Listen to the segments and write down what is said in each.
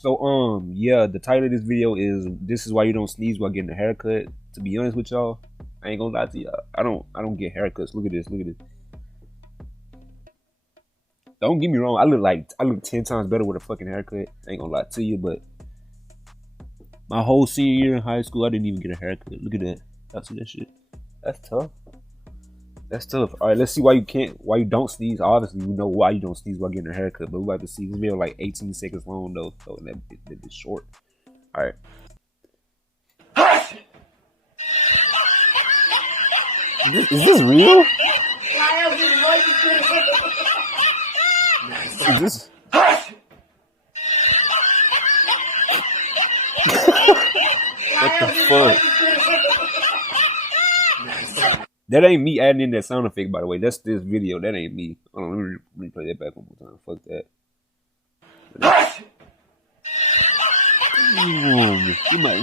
So yeah, the title of this video is "This is why you don't sneeze while getting a haircut." To be honest with y'all, I ain't gonna lie to y'all. I don't get haircuts. Look at this. Look at this. Don't get me wrong. I look 10 times better with a fucking haircut. I ain't gonna lie to you, but my whole senior year in high school, I didn't even get a haircut. Look at that. Y'all see that shit? That's tough. That's tough. All right, let's see why you don't sneeze. Obviously, we know why you don't sneeze while getting a haircut, but we about to see this video like 18 seconds long though, so that is short. All right. Is this real? Is this? What the fuck? That ain't me adding in that sound effect, by the way. That's this video. That ain't me. Hold on, let me play that back one more time. Fuck that.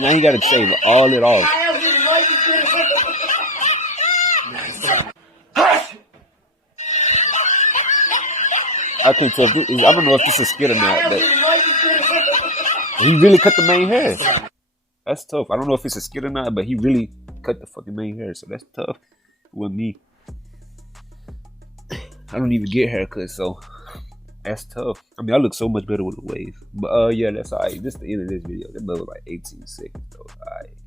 Now he gotta shave all it off. I can't tell if this is, I don't know if this is skit or not, but he really cut the main hair. That's tough. I don't know if it's a skit or not, but he really cut the fucking main hair, so that's tough with me. I don't even get haircuts, so that's tough. I mean, I look so much better with a wave. But yeah, that's alright. This is the end of this video. That was like 18 seconds though. Alright.